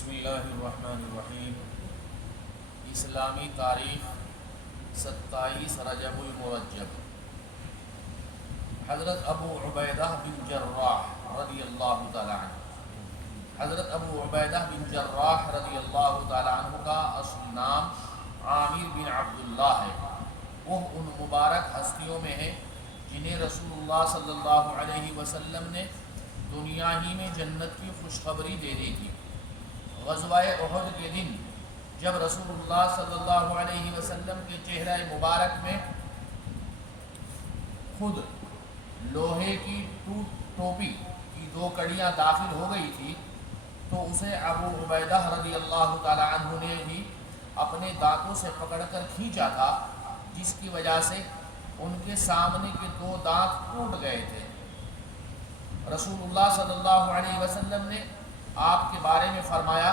بسم اللہ الرحمن الرحیم۔ اسلامی تاریخ 27 رجب المرجب۔ حضرت ابو عبیدہ بن جراح رضی اللہ تعالی عنہ، حضرت ابو عبیدہ بن جراح رضی اللہ تعالی عنہ کا اصل نام عامر بن عبداللہ ہے۔ وہ ان مبارک ہستیوں میں ہے جنہیں رسول اللہ صلی اللہ علیہ وسلم نے دنیا ہی میں جنت کی خوشخبری دے دی تھی۔ غزوہ احد کے دن جب رسول اللہ صلی اللہ علیہ وسلم کے چہرہ مبارک میں خود لوہے کی ٹوپی کی 2 کڑیاں داخل ہو گئی تھی تو اسے ابو عبیدہ رضی اللہ تعالی عنہ نے بھی اپنے دانتوں سے پکڑ کر کھینچا تھا، جس کی وجہ سے ان کے سامنے کے 2 دانت ٹوٹ گئے تھے۔ رسول اللہ صلی اللہ علیہ وسلم نے آپ کے بارے میں فرمایا،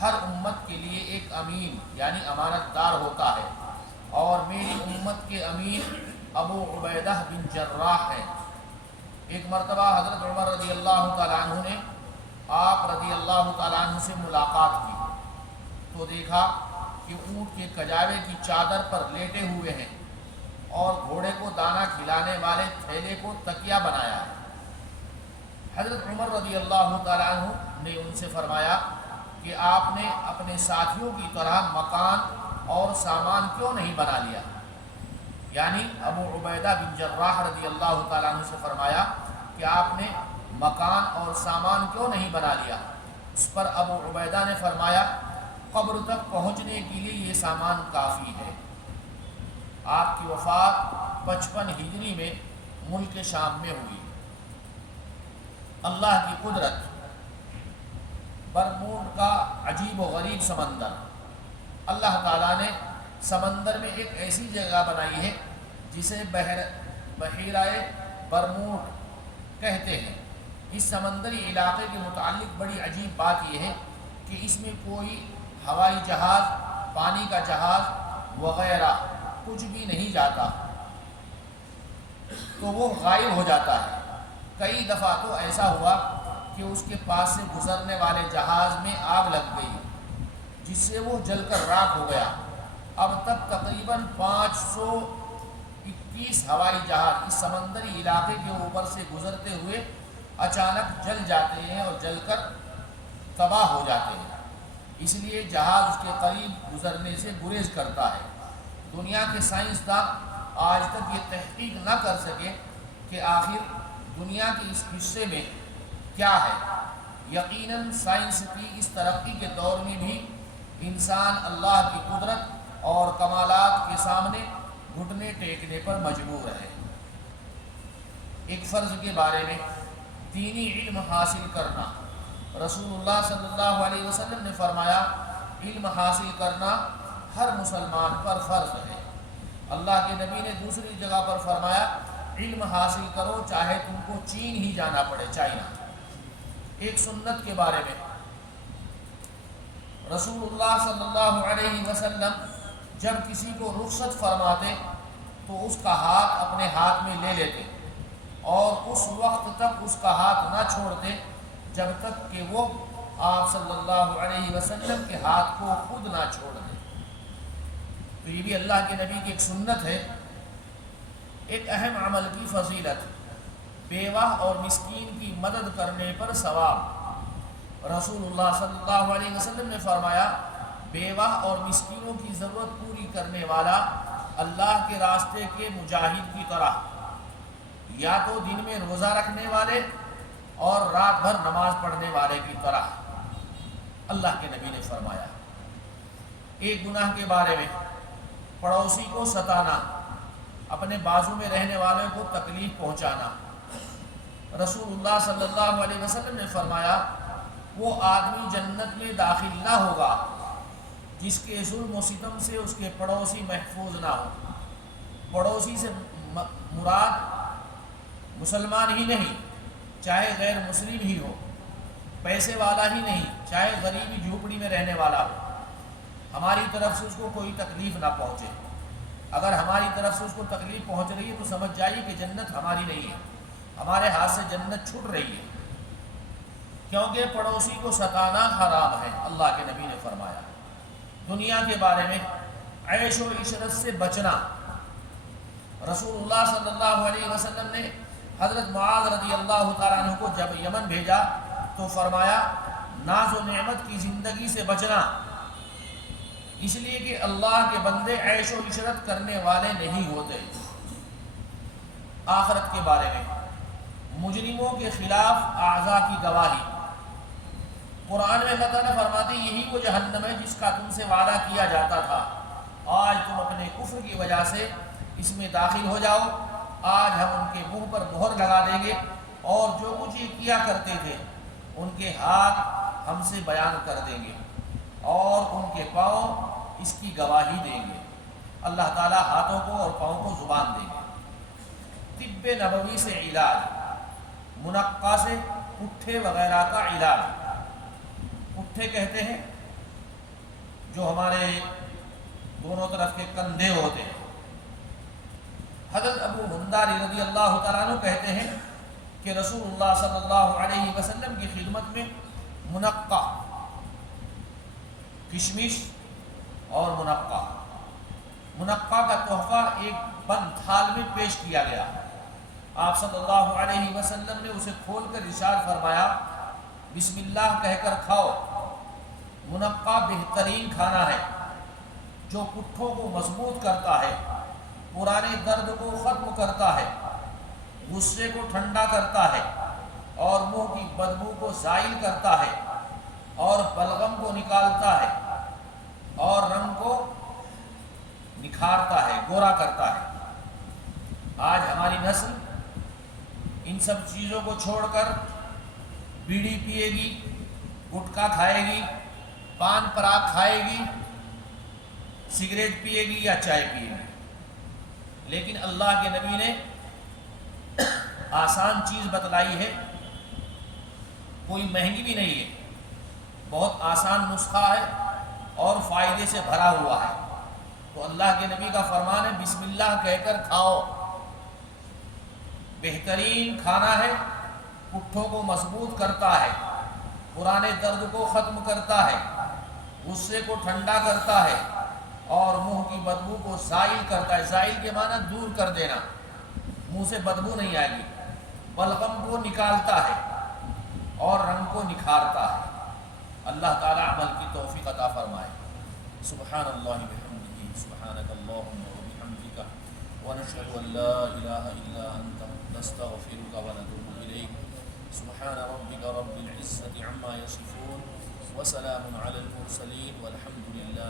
ہر امت کے لیے ایک امین یعنی امانت دار ہوتا ہے، اور میری امت کے امین ابو عبیدہ بن جراح ہے۔ ایک مرتبہ حضرت عمر رضی اللہ تعالیٰ عنہ نے آپ رضی اللہ تعالیٰ عنہ سے ملاقات کی تو دیکھا کہ اونٹ کے کجاوے کی چادر پر لیٹے ہوئے ہیں اور گھوڑے کو دانہ کھلانے والے تھیلے کو تکیہ بنایا ہے۔ حضرت عمر رضی اللہ تعالیٰ عنہ نے ان سے فرمایا کہ آپ نے اپنے ساتھیوں کی طرح مکان اور سامان کیوں نہیں بنا لیا؟ یعنی ابو عبیدہ بن جراح رضی اللہ تعالیٰ عنہ سے فرمایا کہ آپ نے مکان اور سامان کیوں نہیں بنا لیا؟ اس پر ابو عبیدہ نے فرمایا، قبر تک پہنچنے کے لیے یہ سامان کافی ہے۔ آپ کی وفات 55 ہجری میں ملک شام میں ہوئی۔ اللہ کی قدرت، برموڈ کا عجیب و غریب سمندر۔ اللہ تعالیٰ نے سمندر میں ایک ایسی جگہ بنائی ہے جسے بحیرہ برموڈ کہتے ہیں۔ اس سمندری علاقے کے متعلق بڑی عجیب بات یہ ہے کہ اس میں کوئی ہوائی جہاز، پانی کا جہاز وغیرہ کچھ بھی نہیں جاتا تو وہ غائب ہو جاتا ہے۔ کئی دفعہ تو ایسا ہوا کہ اس کے پاس سے گزرنے والے جہاز میں آگ لگ گئی جس سے وہ جل کر راکھ ہو گیا۔ اب تک تقریباً 521 ہوائی جہاز اس سمندری علاقے کے اوپر سے گزرتے ہوئے اچانک جل جاتے ہیں اور جل کر تباہ ہو جاتے ہیں، اس لیے جہاز اس کے قریب گزرنے سے گریز کرتا ہے۔ دنیا کے سائنسداں آج تک یہ تحقیق نہ کر سکے کہ آخر دنیا کے اس حصے میں کیا ہے۔ یقیناً سائنس کی اس ترقی کے دور میں بھی انسان اللہ کی قدرت اور کمالات کے سامنے گھٹنے ٹیکنے پر مجبور ہے۔ ایک فرض کے بارے میں دینی علم حاصل کرنا، رسول اللہ صلی اللہ علیہ وسلم نے فرمایا، علم حاصل کرنا ہر مسلمان پر فرض ہے۔ اللہ کے نبی نے دوسری جگہ پر فرمایا، علم حاصل کرو چاہے تم کو چین ہی جانا پڑے، چائنا۔ ایک سنت کے بارے میں رسول اللہ صلی اللہ علیہ وسلم جب کسی کو رخصت فرماتے تو اس کا ہاتھ اپنے ہاتھ میں لے لیتے اور اس وقت تک اس کا ہاتھ نہ چھوڑتے جب تک کہ وہ آپ صلی اللہ علیہ وسلم کے ہاتھ کو خود نہ چھوڑ دیں۔ تو یہ بھی اللہ کے نبی کی ایک سنت ہے۔ ایک اہم عمل کی فضیلت، بیوہ اور مسکین کی مدد کرنے پر ثواب۔ رسول اللہ صلی اللہ علیہ وسلم نے فرمایا، بیوہ اور مسکینوں کی ضرورت پوری کرنے والا اللہ کے راستے کے مجاہد کی طرح، یا تو دن میں روزہ رکھنے والے اور رات بھر نماز پڑھنے والے کی طرح، اللہ کے نبی نے فرمایا۔ ایک گناہ کے بارے میں پڑوسی کو ستانا، اپنے بازو میں رہنے والوں کو تکلیف پہنچانا۔ رسول اللہ صلی اللہ علیہ وسلم نے فرمایا، وہ آدمی جنت میں داخل نہ ہوگا جس کے ظلم و ستم سے اس کے پڑوسی محفوظ نہ ہو۔ پڑوسی سے مراد مسلمان ہی نہیں، چاہے غیر مسلم ہی ہو، پیسے والا ہی نہیں، چاہے غریبی جھوپڑی میں رہنے والا ہو، ہماری طرف سے اس کو کوئی تکلیف نہ پہنچے۔ اگر ہماری طرف سے اس کو تکلیف پہنچ رہی ہے تو سمجھ جائیے کہ جنت ہماری نہیں ہے، ہمارے ہاتھ سے جنت چھوٹ رہی ہے۔ کیونکہ پڑوسی کو ستانا حرام ہے، اللہ کے نبی نے فرمایا۔ دنیا کے بارے میں عیش و عشرت سے بچنا، رسول اللہ صلی اللہ علیہ وسلم نے حضرت معاذ رضی اللہ تعالیٰ عنہ کو جب یمن بھیجا تو فرمایا ناز و نعمت کی زندگی سے بچنا، اس لیے کہ اللہ کے بندے عیش و عشرت کرنے والے نہیں ہوتے۔ آخرت کے بارے میں مجرموں کے خلاف اعضاء کی گواہی، قرآن میں اللہ تعالیٰ فرماتے یہی وہ جہنم ہے جس کا تم سے وعدہ کیا جاتا تھا، آج تم اپنے کفر کی وجہ سے اس میں داخل ہو جاؤ، آج ہم ان کے منہ پر مہر لگا دیں گے اور جو کچھ یہ کیا کرتے تھے ان کے ہاتھ ہم سے بیان کر دیں گے اور ان کے پاؤں اس کی گواہی دیں گے۔ اللہ تعالیٰ ہاتھوں کو اور پاؤں کو زبان دیں گے۔ طب نبوی سے علاج، منقع سے پٹھے وغیرہ کا علاج۔ پٹھے کہتے ہیں جو ہمارے دونوں طرف کے کندھے ہوتے ہیں۔ حضرت ابو ہنداری رضی اللہ تعالیٰ عنہ کہتے ہیں کہ رسول اللہ صلی اللہ علیہ وسلم کی خدمت میں منقع، کشمش اور منقع کا تحفہ ایک بند تھال میں پیش کیا گیا۔ آپ صلی اللہ علیہ وسلم نے اسے کھول کر ارشاد فرمایا بسم اللہ کہہ کر کھاؤ۔ منقع بہترین کھانا ہے جو پٹھوں کو مضبوط کرتا ہے، پرانے درد کو ختم کرتا ہے، غصے کو ٹھنڈا کرتا ہے اور منہ کی بدبو کو زائل کرتا ہے اور بلغم کو نکالتا ہے اور رنگ کو نکھارتا ہے، گورا کرتا ہے۔ آج ہماری نسل ان سب چیزوں کو چھوڑ کر بیڑی پیے گی، گٹکا کھائے گی، پان پراگ کھائے گی، سگریٹ پیے گی یا چائے پیے گی۔ لیکن اللہ کے نبی نے آسان چیز بتلائی ہے، کوئی مہنگی بھی نہیں ہے، بہت آسان نسخہ ہے اور فائدے سے بھرا ہوا ہے۔ تو اللہ کے نبی کا فرمان ہے بسم اللہ کہہ کر کھاؤ۔ بہترین کھانا ہے، پٹھوں کو مضبوط کرتا ہے، پرانے درد کو ختم کرتا ہے، غصے کو ٹھنڈا کرتا ہے اور منہ کی بدبو کو زائل کرتا ہے۔ زائل کے معنی دور کر دینا، منہ سے بدبو نہیں آئے گی۔ بلغم کو نکالتا ہے اور رنگ کو نکھارتا ہے۔ اللہ تعالیٰ عمل کی توفیق عطا فرمائے۔ سبحان اللہ بحمدہ، سبحانک اللہم وبحمدک، ونشہد ان لا الہ الا انت، نستغفرک ونتوب الیک۔ سبحان ربک رب العزة عما یصفون، وسلام علی المرسلین، والحمد للہ۔